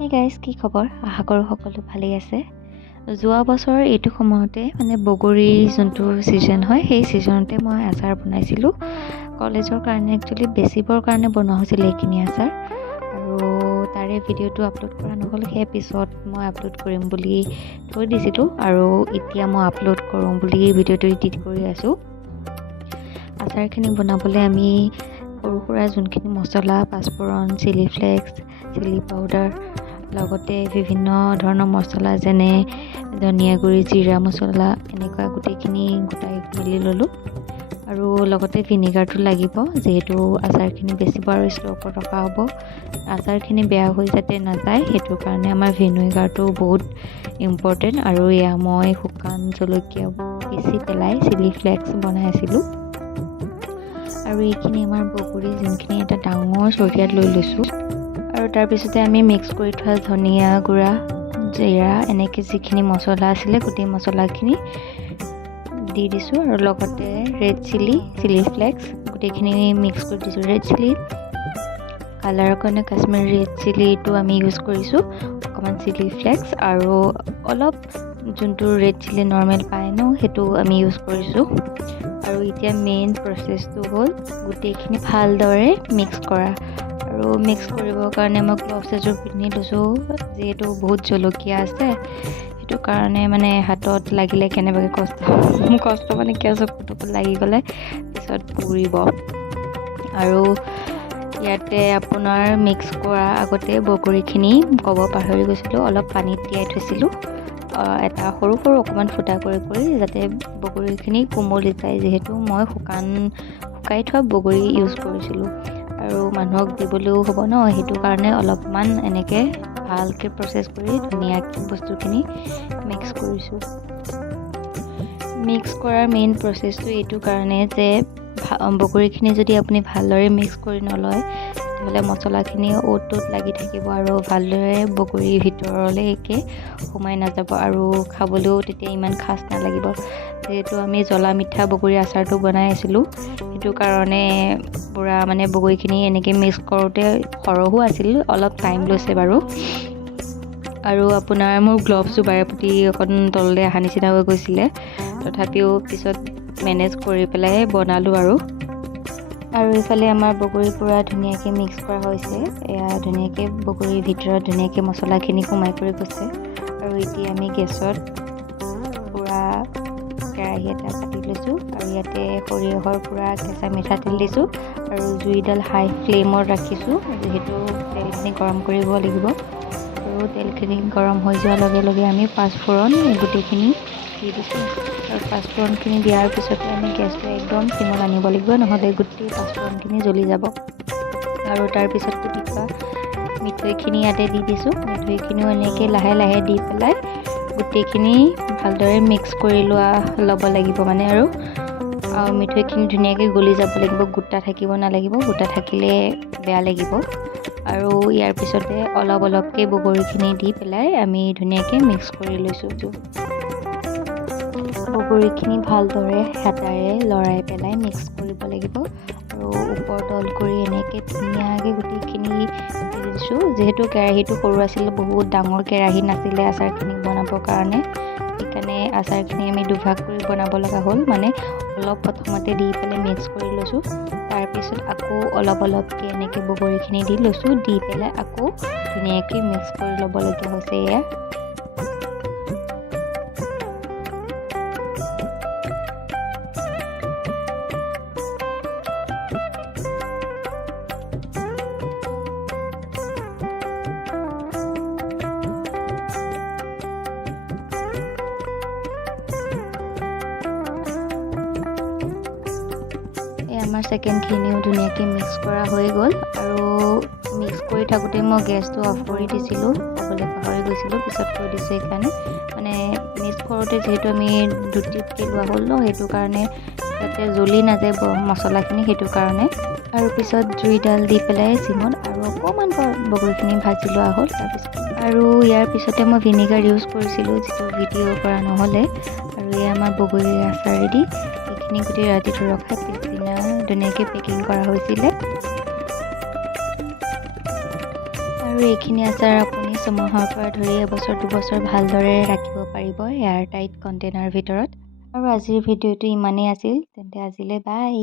Hey guys, কি খবৰ? আশা কৰোঁ সকলো ভালেই আছে। যোৱা বছৰ এইটো সময়তে বগৰীৰ যোনটো ছিজন হয়, সেই ছিজনতে মই আচাৰ বনাইছিলোঁ। কলেজৰ কাৰণে একচুৱেলি বেচিবৰ কাৰণে বনোৱা হৈছিল এইখিনি আচাৰ, আৰু তাৰে ভিডিঅ'টো আপলোড কৰা নহ'ল। সেই পিছত মই আপলোড কৰিম বুলি থৈ দিছিলোঁ, আৰু এতিয়া মই আপলোড কৰোঁ বুলি ভিডিঅ'টো এডিট কৰি আছোঁ। আচাৰখিনি বনাবলৈ আমি সৰু সুৰা যোনখিনি মছলা, পাঁচফোৰণ, চিলি ফ্লেক্স, চিলি পাউডাৰ, লগতে বিভিন্ন ধৰণৰ মছলা যেনে ধনিয়া গুড়ি, জিৰা মছলা, এনেকুৱা গোটেইখিনি গোটাই মেলি ল'লোঁ। আৰু লগতে ভিনেগাৰটো লাগিব, যিহেতু আচাৰখিনি বেছিব আৰু ষ্ট'কত ৰখা হ'ব। আচাৰখিনি বেয়া হৈ যাতে নাযায়, সেইটো কাৰণে আমাৰ ভিনেগাৰটো বহুত ইম্পৰ্টেণ্ট। আৰু এয়া মই শুকান জলকীয়া পিচি পেলাই চিলি ফ্লেক্স বনাই আছিলোঁ। আৰু এইখিনি আমাৰ বগৰী যোনখিনি এটা ডাঙৰ চৰিয়াত লৈ লৈছোঁ, আৰু তাৰপিছতে আমি মিক্স কৰি থোৱা ধনিয়া গুড়া, জিৰা, এনেকৈ যিখিনি মছলা আছিলে গোটেই মছলাখিনি দি দিছোঁ। আৰু লগতে ৰেড চিলি ফ্লেক্স গোটেইখিনি মিক্স কৰি দিছোঁ। ৰেড চিলি কালাৰৰ কাৰণে কাশ্মীৰী ৰেড চিলিটো আমি ইউজ কৰিছোঁ, অকণমান চিলি ফ্লেক্স আৰু অলপ যোনটো ৰেড চিলি নৰ্মেল পায় ন, সেইটো আমি ইউজ কৰিছোঁ। আৰু এতিয়া মেইন প্ৰচেছটো হ'ল গোটেইখিনি ভালদৰে মিক্স কৰা। আৰু মিক্স কৰিবৰ কাৰণে মই গ্লভছ এযোৰ পিন্ধি লৈছোঁ, যিহেতু বহুত জলকীয়া আছে, সেইটো কাৰণে হাতত লাগিলে কেনেবাকৈ কষ্ট কিয় চকুত লাগি গ'লে পিছত পুৰিব। আৰু ইয়াতে আপোনাৰ মিক্স কৰাৰ আগতে বগৰীখিনি ক'ব পাহৰি গৈছিলোঁ, অলপ পানীত তিয়াই থৈছিলোঁ, এটা সৰু অকণমান ফুটা কৰি যাতে বগৰীখিনি কোমলি যায়, যিহেতু মই শুকাই থোৱা বগৰী ইউজ কৰিছিলোঁ আৰু মানুহক দিবলৈও হ'ব ন, সেইটো কাৰণে অলপমান এনেকৈ ভালকৈ প্ৰচেছ কৰি ধুনীয়াকৈ বস্তুখিনি মিক্স কৰিছোঁ। মিক্স কৰাৰ মেইন প্ৰচেছটো এইটো কাৰণে যে বগৰীখিনি যদি আপুনি ভালদৰে মিক্স কৰি নলয়, তেতিয়াহ'লে মছলাখিনি অ'ত লাগি থাকিব আৰু ভালদৰে বগৰীৰ ভিতৰলৈকে সোমাই নাযাব, আৰু খাবলৈও তেতিয়া ইমান খাচ নালাগিব। যিহেতু আমি জ্বলা মিঠা বগৰী আচাৰটো বনাই আছিলোঁ, সেইটো কাৰণে পূৰা বগৰীখিনি এনেকৈ মিক্স কৰোঁতে সৰহো আছিল, অলপ টাইম লৈছে বাৰু। আৰু আপোনাৰ মোৰ গ্লভছটো বাৰে প্ৰতি অকণ তললৈ অহা নিচিনা হৈ গৈছিলে, তথাপিও পিছত মেনেজ কৰি পেলাই বনালোঁ। আৰু এইফালে আমাৰ বগৰী পূৰা ধুনীয়াকৈ মিক্স কৰা হৈছে, এয়া ধুনীয়াকৈ বগৰীৰ ভিতৰত ধুনীয়াকৈ মছলাখিনি সোমাই কৰি গৈছে। আৰু এতিয়া আমি গেছত পূৰা কেৰাহী এটা পাতি লৈছোঁ, আৰু ইয়াতে সৰিয়হৰ পূৰা কেঁচা মিঠাতেল দিছোঁ, আৰু জুইডাল হাই ফ্লেমত ৰাখিছোঁ, যিহেতু তেলখিনি গৰম কৰিব লাগিব। আৰু তেলখিনি গৰম হৈ যোৱাৰ লগে লগে আমি পাঁচফোৰণ গোটেইখিনি দি দিছোঁ। আৰু পাঁচফোৰণখিনি দিয়াৰ পিছতে আমি গেছটো একদম চিমত আনিব লাগিব, নহ'লে গোটেই পাঁচফোৰণখিনি জ্বলি যাব। আৰু তাৰপিছত কুটি থোৱা মিঠৈখিনি ইয়াতে দি দিছোঁ, মিঠৈখিনিও এনেকৈ লাহে লাহে দি পেলাই গোটেইখিনি ভালদৰে মিক্স কৰি ল'ব লাগিব আৰু মিঠৈখিনি ধুনীয়াকৈ গলি যাব লাগিব, গোটা থাকিব নালাগিব, গোটা থাকিলে বেয়া লাগিব। আৰু ইয়াৰ পিছতে অলপকৈ বগৰীখিনি দি পেলাই আমি ধুনীয়াকৈ মিক্স কৰি লৈছোঁ। বগৰীখিনি ভালদৰে হাতাৰে লৰাই পেলাই মিক্স কৰিব লাগিব, আৰু ওপৰ তল কৰি এনেকৈ ধুনীয়াকৈ গোটেইখিনি দি দিছোঁ। যিহেতু কেৰাহীটো সৰু আছিলে, বহুত ডাঙৰ কেৰাহী নাছিলে আচাৰখিনি বনাবৰ কাৰণে, সেইকাৰণে আচাৰখিনি আমি দুভাগ কৰি বনাব লগা হ'ল। অলপ প্ৰথমতে দি পেলাই মিক্স কৰি লৈছোঁ, তাৰপিছত আকৌ অলপকৈ এনেকৈ বগৰীখিনি দি লৈছোঁ, দি পেলাই আকৌ ধুনীয়াকৈ মিক্স কৰি ল'বলগীয়া হৈছে। এয়া আমাৰ ছেকেণ্ডখিনিও ধুনীয়াকৈ মিক্স কৰা হৈ গ'ল। আৰু মিক্স কৰি থাকোঁতে মই গেছটো অফ কৰি দিছিলোঁ, ক'বলৈ পাহৰি গৈছিলোঁ, পিছত কৈ দিছোঁ। সেইকাৰণে মিক্স কৰোঁতে যিহেতু আমি দুটিতকৈ লোৱা হ'ল ন, সেইটো কাৰণে যাতে জ্বলি নাযায় মছলাখিনি, সেইটো কাৰণে। আৰু পিছত জুইডাল দি পেলাই চিমত আৰু অকণমান বগৰীখিনি ভাজি লোৱা হ'ল। আৰু ইয়াৰ পিছতে মই ভিনেগাৰ ইউজ কৰিছিলোঁ, যিটো ভিডিঅ' কৰা নহ'লে। আৰু এয়া আমাৰ বগৰীৰ আচাৰ ৰেডি। এইখিনি গোটেই ৰাতিটো ৰখাই পিছদিনা ধুনীয়াকৈ পেকিং কৰা হৈছিলে। আৰু আৰু এইখিনি আচাৰ আপুনি ছমাহৰ পৰা ধৰি এবছৰ দুবছৰ ভালদৰে ৰাখিব পাৰিব এয়াৰ টাইট কণ্টেইনাৰ ভিতৰত। আৰু আজিৰ ভিডিঅ'টো ইমানেই আছিল, তেন্তে আজিলৈ বাই।